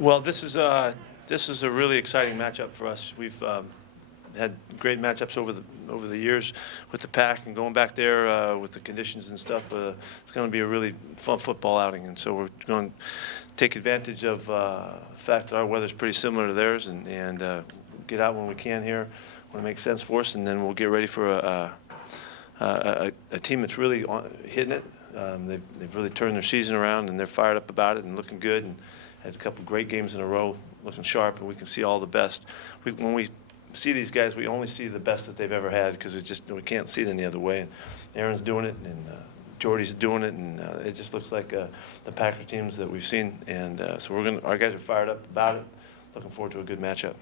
Well, this is a really exciting matchup for us. We've had great matchups over the years with the Pack, and going back there with the conditions and stuff. It's going to be a really fun football outing, and so we're going to take advantage of the fact that our weather's pretty similar to theirs, and get out when we can here when it makes sense for us, and then we'll get ready for a team that's really hitting it. They've really turned their season around, and they're fired up about it and looking good, and had a couple great games in a row, looking sharp, and we can see all the best. When we see these guys, we only see the best that they've ever had, because we can't see it any other way. And Aaron's doing it, and Jordy's doing it, and it just looks like the Packer teams that we've seen. And so our guys are fired up about it. Looking forward to a good matchup.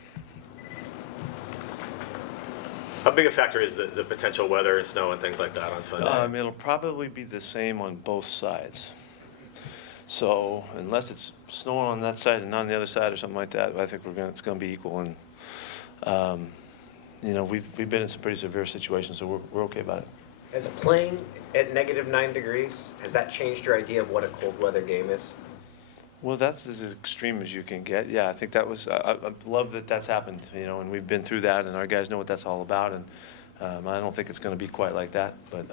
How big a factor is the potential weather and snow and things like that on Sunday? It'll probably be the same on both sides. So unless it's snowing on that side and not on the other side or something like that, I think it's going to be equal. And we've been in some pretty severe situations, so we're okay about it. Has playing at -9 degrees, has that changed your idea of what a cold weather game is? Well, that's as extreme as you can get. Yeah, I think that was. I love that that's happened. And we've been through that, and our guys know what that's all about. And I don't think it's going to be quite like that, but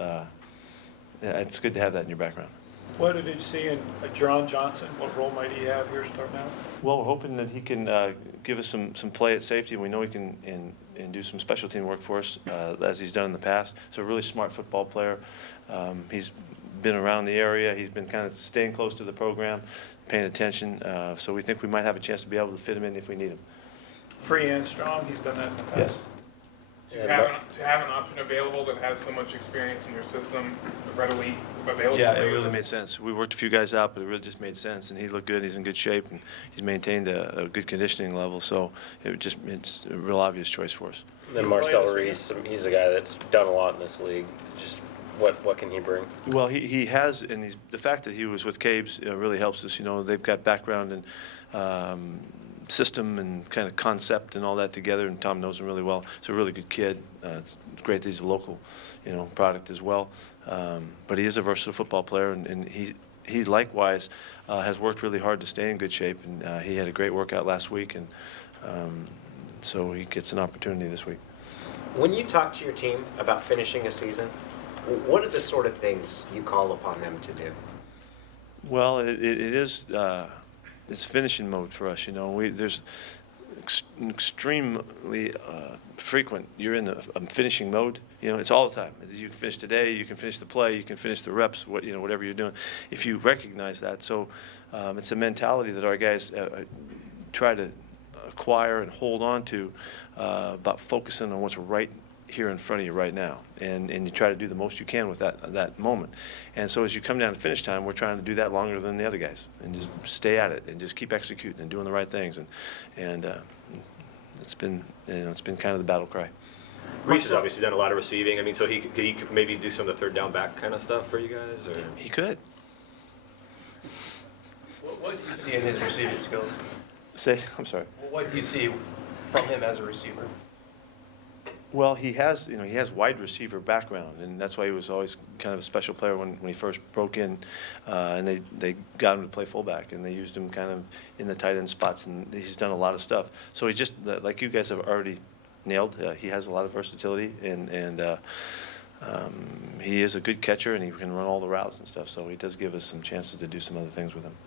yeah, it's good to have that in your background. What did you see in John Johnson? What role might he have here starting out? Well, we're hoping that he can give us some play at safety, and we know he can and do some special team work for us, as he's done in the past. So a really smart football player. He's been around the area. He's been kind of staying close to the program, paying attention. So we think we might have a chance to be able to fit him in if we need him. Free and strong, he's done that in the past. Yes. To have an option available that has so much experience in your system readily available. Yeah, it really made sense. We worked a few guys out, but it really just made sense, and he looked good. He's in good shape, and he's maintained a good conditioning level. So it's a real obvious choice for us. And then Marcel Reese, he's a guy that's done a lot in this league. Just what can he bring? Well, he has, and the fact that he was with Cabes really helps us. They've got background in system and kind of concept and all that together, and Tom knows him really well. He's a really good kid. It's great that he's a local, product as well. But he is a versatile football player, and he likewise has worked really hard to stay in good shape, and he had a great workout last week, and so he gets an opportunity this week. When you talk to your team about finishing a season, what are the sort of things you call upon them to do? Well, it is. It's finishing mode for us. There's extremely frequent. You're in a finishing mode. It's all the time. You can finish today. You can finish the play. You can finish the reps. Whatever you're doing, if you recognize that. So it's a mentality that our guys try to acquire and hold on to about focusing on what's right here in front of you right now, and you try to do the most you can with that moment. And so as you come down to finish time, we're trying to do that longer than the other guys, and just stay at it and just keep executing and doing the right things, and it's been kind of the battle cry. Reese has obviously done a lot of receiving. I mean, so could he maybe do some of the third down back kind of stuff for you guys, or? He could. What do you see in his receiving skills? I'm sorry. What do you see from him as a receiver? Well, he has wide receiver background, and that's why he was always kind of a special player when he first broke in, and they got him to play fullback, and they used him kind of in the tight end spots, and he's done a lot of stuff. So he just, like you guys have already nailed, he has a lot of versatility, and he is a good catcher, and he can run all the routes and stuff, so he does give us some chances to do some other things with him.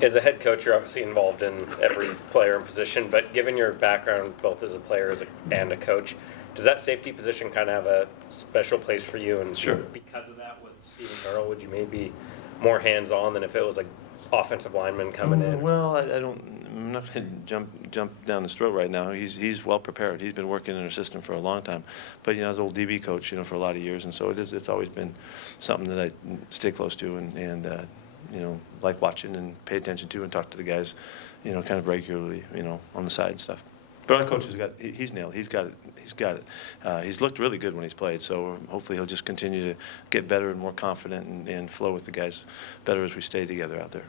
As a head coach, you're obviously involved in every player and position, but given your background both as a player and a coach, does that safety position kind of have a special place for you? And sure. Because of that, with Pete Carroll, would you maybe more hands-on than if it was like offensive lineman coming in? Well, I'm not going to jump down his throat right now. He's well prepared. He's been working in our system for a long time. But I was an old DB coach, for a lot of years, and so it's always been something that I stay close to and like watching and pay attention to and talk to the guys, kind of regularly, on the side and stuff. But our coach he's nailed. He's got it. He's looked really good when he's played. So hopefully he'll just continue to get better and more confident and flow with the guys better as we stay together out there.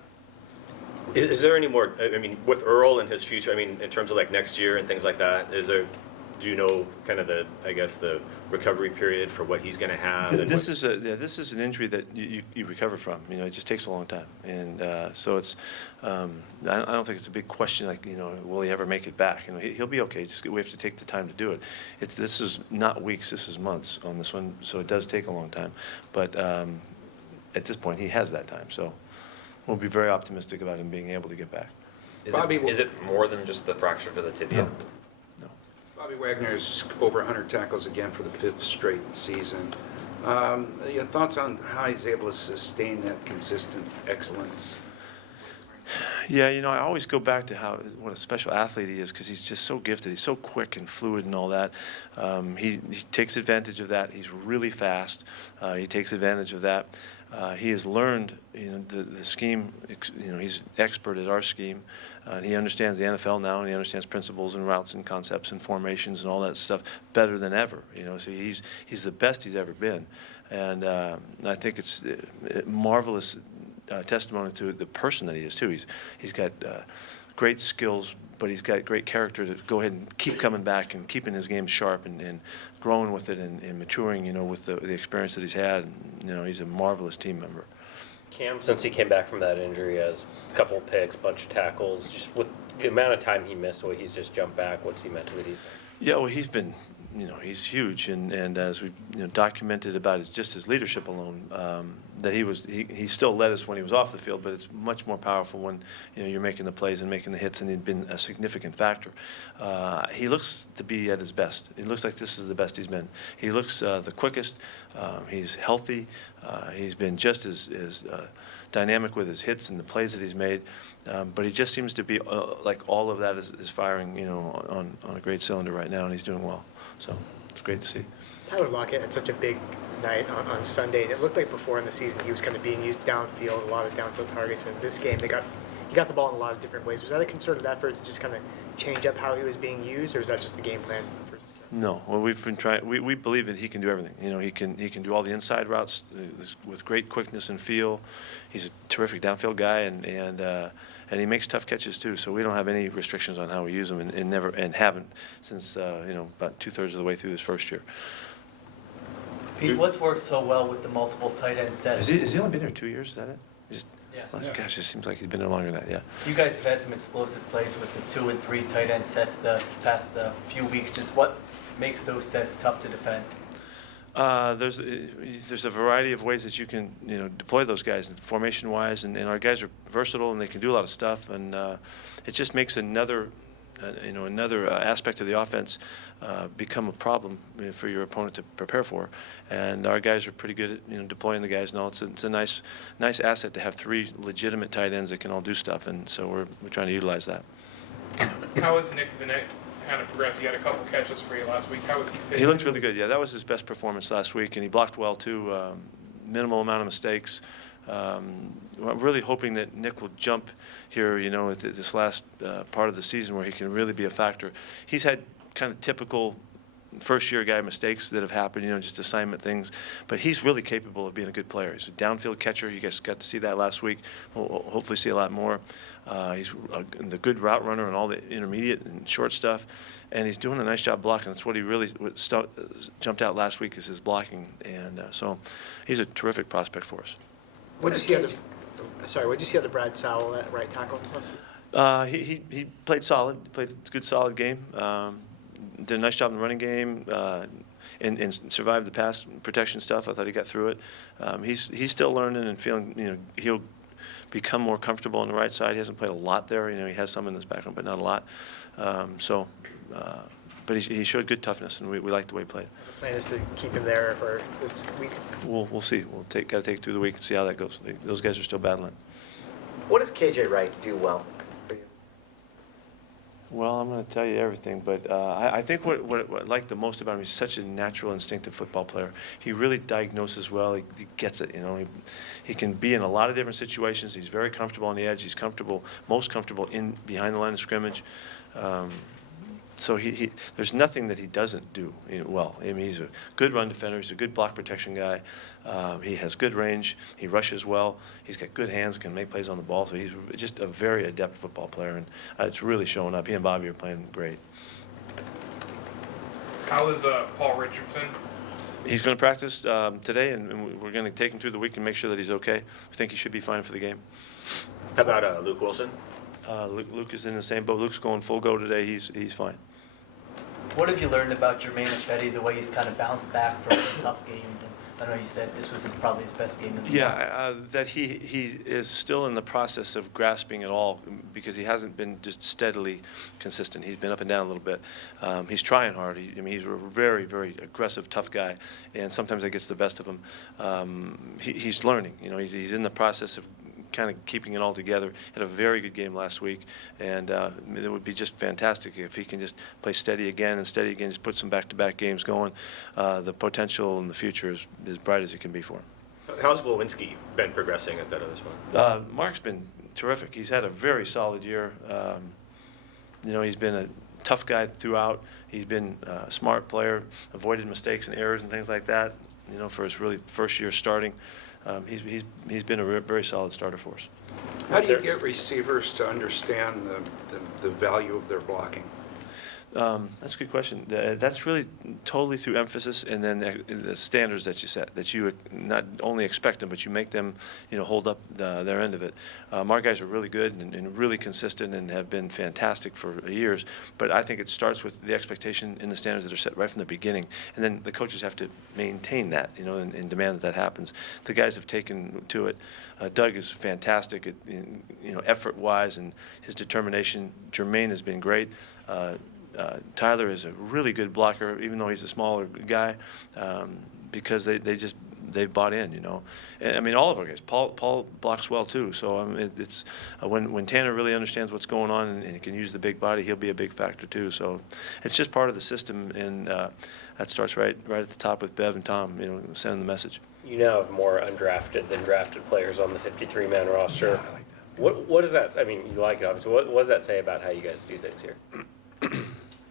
Is there any more? I mean, with Earl and his future, I mean, in terms of like next year and things like that, is there do you know kind of the recovery period for what he's going to have? And This what- this is an injury that you recover from. You know, it just takes a long time, and so it's. I don't think it's a big question. Like, you know, will he ever make it back? You know, he'll be okay. Just we have to take the time to do it. This is not weeks. This is months on this one, so it does take a long time. But at this point, he has that time, so we'll be very optimistic about him being able to get back. Is it more than just the fracture to the tibia? No. Bobby Wagner's over 100 tackles again for the 5th straight season. Your thoughts on how he's able to sustain that consistent excellence? Yeah, you know, I always go back to what a special athlete he is, because he's just so gifted. He's so quick and fluid and all that. He takes advantage of that. He's really fast. He takes advantage of that. He has learned, you know, the scheme. You know, he's expert at our scheme. He understands the NFL now, and he understands principles and routes and concepts and formations and all that stuff better than ever. You know, so he's the best he's ever been, and I think it's marvelous testimony to the person that he is too. He's got great skills, but he's got great character to go ahead and keep coming back and keeping his game sharp and growing with it and maturing, you know, with the experience that he's had. And, you know, he's a marvelous team member. Cam, since he came back from that injury, has a couple of picks, bunch of tackles. Just with the amount of time he missed, the way he's just jumped back, what's he meant to the defense? Yeah, well, he's been, you know, he's huge, and as we, you know, documented about his leadership alone, that he still led us when he was off the field, but it's much more powerful when, you know, you're making the plays and making the hits, and he's been a significant factor. He looks to be at his best. It looks like this is the best he's been. He looks the quickest. He's healthy. He's been just as dynamic with his hits and the plays that he's made, but he just seems to be like all of that is firing, you know, on a great cylinder right now, and he's doing well. So it's great to see. Tyler Lockett had such a big night on Sunday, and it looked like before in the season he was kind of being used downfield, a lot of downfield targets. And this game, he got the ball in a lot of different ways. Was that a concerted effort to just kind of change up how he was being used, or was that just the game plan? No, well, we've been trying. We believe that he can do everything. You know, he can do all the inside routes with great quickness and feel. He's a terrific downfield guy, and he makes tough catches too. So we don't have any restrictions on how we use him, and haven't since you know, about 2/3 of the way through this first year. Pete, what's worked so well with the multiple tight end sets? Has he only been here 2 years? Is that it? Yeah. Oh, gosh, it seems like he's been there longer than that. Yeah. You guys have had some explosive plays with the 2 and 3 tight end sets the past few weeks. Just what makes those sets tough to defend? There's a variety of ways that you can, you know, deploy those guys formation wise, and our guys are versatile and they can do a lot of stuff, and it just makes another aspect of the offense become a problem, you know, for your opponent to prepare for. And our guys are pretty good at, you know, deploying the guys and all. It's a nice asset to have 3 legitimate tight ends that can all do stuff, and so we're trying to utilize that. How has Nick Vinette kind of progressed? He had a couple catches for you last week. How was he fit? He looked really good. Yeah, that was his best performance last week, and he blocked well too. Minimal amount of mistakes. I'm really hoping that Nick will jump here, you know, at this last part of the season where he can really be a factor. He's had kind of typical first-year guy mistakes that have happened, you know, just assignment things, but he's really capable of being a good player. He's a downfield catcher. You guys got to see that last week. We'll hopefully see a lot more. He's the good route runner and all the intermediate and short stuff, and he's doing a nice job blocking. That's what he really jumped out last week, is his blocking, and so he's a terrific prospect for us. What did you see out of Brad Sowell at right tackle last week? He played solid. Played a good, solid game. Did a nice job in the running game, and survived the pass protection stuff. I thought he got through it. He's still learning and feeling. You know, he'll become more comfortable on the right side. He hasn't played a lot there. You know, he has some in his background, but not a lot. But he showed good toughness, and we liked the way he played. The plan is to keep him there for this week. We'll see. Got to take it through the week and see how that goes. Those guys are still battling. What does KJ Wright do well for you? Well, I'm going to tell you everything, but I think what I like the most about him, he's such a natural, instinctive football player. He really diagnoses well. He gets it, you know. He can be in a lot of different situations. He's very comfortable on the edge. He's most comfortable behind the line of scrimmage. So there's nothing that he doesn't do, you know, well. I mean, he's a good run defender. He's a good block protection guy. He has good range. He rushes well. He's got good hands, can make plays on the ball. So he's just a very adept football player, and it's really showing up. He and Bobby are playing great. How is Paul Richardson? He's going to practice today, and we're going to take him through the week and make sure that he's okay. I think he should be fine for the game. How about Luke Wilson? Luke is in the same boat. Luke's going full go today. He's fine. What have you learned about Jermaine Ifedi, the way he's kind of bounced back from the tough games? And I know you said this was probably his best game in the Yeah, that he is still in the process of grasping it all because he hasn't been just steadily consistent. He's been up and down a little bit. He's trying hard. He's a very, very aggressive, tough guy, and sometimes that gets the best of him. He's learning. He's in the process of kind of keeping it all together. Had a very good game last week, and it would be just fantastic if he can just play steady again, just put some back-to-back games going. The potential in the future is as bright as it can be for him. How's Glowinski been progressing at that other spot? Mark's been terrific. He's had a very solid year. He's been a tough guy throughout. He's been a smart player, avoided mistakes and errors and things like that, for his really first year starting. He's been a very solid starter for us. How do you get receivers to understand the value of their blocking? That's a good question. That's really totally through emphasis and then the standards that you set, that you not only expect them, but you make them, hold up their end of it. Our guys are really good and really consistent and have been fantastic for years, but I think it starts with the expectation and the standards that are set right from the beginning, and then the coaches have to maintain that, and demand that happens. The guys have taken to it. Doug is fantastic at, effort-wise and his determination. Jermaine has been great. Tyler is a really good blocker, even though he's a smaller guy, because they've bought in, And, I mean, all of our guys. Paul blocks well too. So it's when Tanner really understands what's going on and he can use the big body, he'll be a big factor too. So it's just part of the system, and that starts right at the top with Bev and Tom, sending the message. You now have more undrafted than drafted players on the 53-man roster. Yeah, I like that. What does that? I mean, you like it obviously. What does that say about how you guys do things here?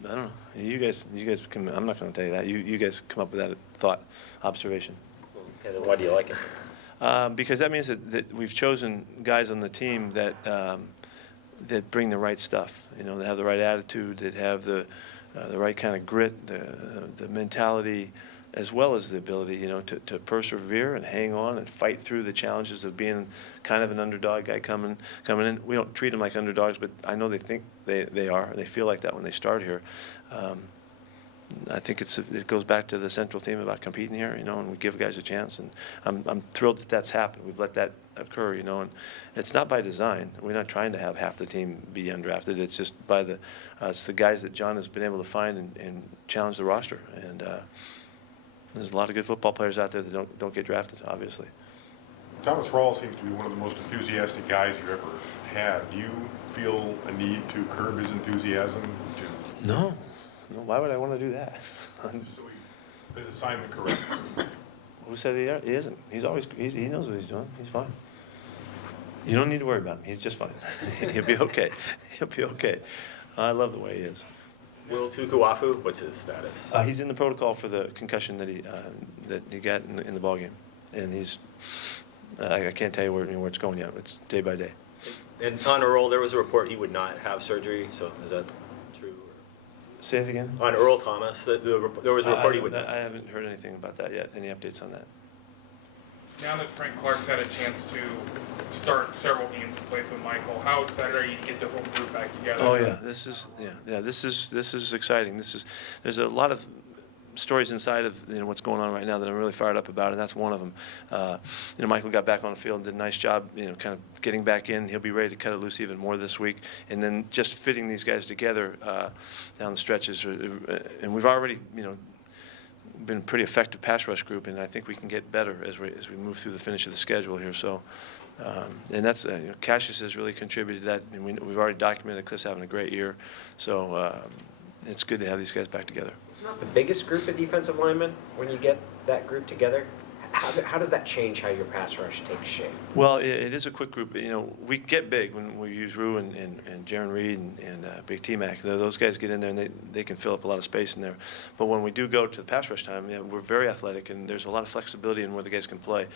I don't know. You guys can. I'm not going to tell you that. You guys come up with that thought, observation. Okay, then why do you like it? Because that means that we've chosen guys on the team that that bring the right stuff. That have the right attitude, that have the right kind of grit, the mentality, as well as the ability, to persevere and hang on and fight through the challenges of being kind of an underdog guy coming in. We don't treat them like underdogs, but I know they think they are. They feel like that when they start here. I think it goes back to the central theme about competing here, and we give guys a chance. And I'm thrilled that that's happened. We've let that occur, and it's not by design. We're not trying to have half the team be undrafted. It's just by it's the guys that John has been able to find and challenge the roster. And there's a lot of good football players out there that don't get drafted, obviously. Thomas Rawls seems to be one of the most enthusiastic guys you've ever had. Do you feel a need to curb his enthusiasm? No. Why would I want to do that? So his assignment correct? Who said he isn't? He knows what he's doing. He's fine. You don't need to worry about him. He's just fine. He'll be okay. He'll be okay. I love the way he is. Will Tukuafu, what's his status? He's in the protocol for the concussion that he got in the ball game, and he's. I can't tell you where it's going yet. It's day by day. And on Earl, there was a report he would not have surgery. So is that true? Say it again. On Earl Thomas, there was a report he would. I haven't heard anything about that yet. Any updates on that? Now that Frank Clark's had a chance to start several games in place of Michael, how excited are you to get the whole group back together? Oh yeah, this is exciting. There's a lot of stories inside of what's going on right now that I'm really fired up about, and that's one of them. Michael got back on the field and did a nice job, kind of getting back in. He'll be ready to cut it loose even more this week, and then just fitting these guys together down the stretches. And we've already, been a pretty effective pass rush group, and I think we can get better as we move through the finish of the schedule here. So, and that's Cassius has really contributed to that, and we've already documented Cliff's having a great year. So it's good to have these guys back together. It's not the biggest group of defensive linemen when you get that group together. How does that change how your pass rush takes shape? Well, it is a quick group. We get big when we use Rue and Jaron Reed and Big T-Mac. Those guys get in there and they can fill up a lot of space in there. But when we do go to the pass rush time, we're very athletic and there's a lot of flexibility in where the guys can play.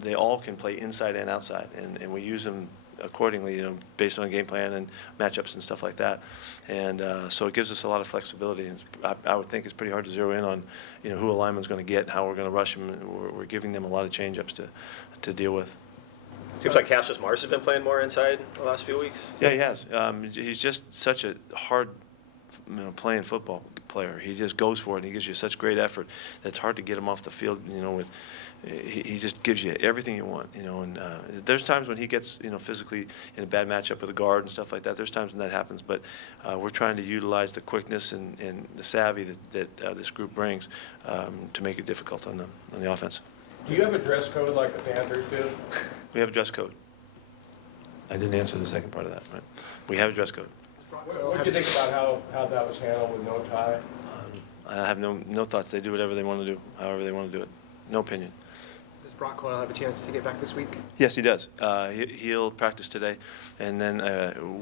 They all can play inside and outside, and we use them accordingly, based on game plan and matchups and stuff like that. And so it gives us a lot of flexibility. And I would think it's pretty hard to zero in on, who a lineman's going to get, how we're going to rush them. We're giving them a lot of change-ups to deal with. Seems like Cassius Marsh has been playing more inside the last few weeks. Yeah, he has. He's just such a hard, playing football player. He just goes for it, and he gives you such great effort that it's hard to get him off the field. He just gives you everything you want. And there's times when he gets, physically in a bad matchup with a guard and stuff like that. There's times when that happens, but we're trying to utilize the quickness and the savvy that this group brings to make it difficult on the offense. Do you have a dress code like the Panthers do? We have a dress code. I didn't answer the second part of that. Right? We have a dress code. What do you think about how that was handled with no tie? I have no thoughts. They do whatever they want to do, however they want to do it. No opinion. Does Brock Coyle have a chance to get back this week? Yes, he does. He'll practice today, and then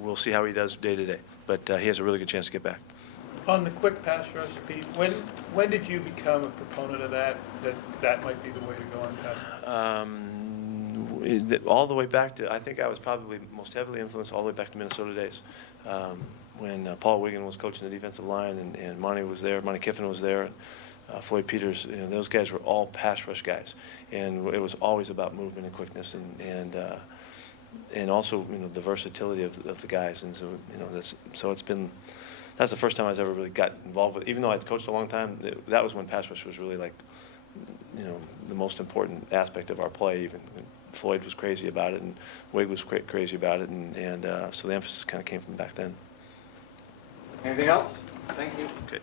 we'll see how he does day to day. But he has a really good chance to get back. On the quick pass rush, Pete, when did you become a proponent of that might be the way to go on pass? All the way back to, I think I was probably most heavily influenced all the way back to Minnesota days. When Paul Wiggin was coaching the defensive line, and Monty was there, Monty Kiffin was there, and Floyd Peters, those guys were all pass rush guys. And it was always about movement and quickness and also, the versatility of the guys. And so that's the first time I was ever really got involved with it. Even though I'd coached a long time, that was when pass rush was really like, the most important aspect of our play. Even Floyd was crazy about it, and Wig was crazy about it, and so the emphasis kind of came from back then. Anything else? Thank you. Okay.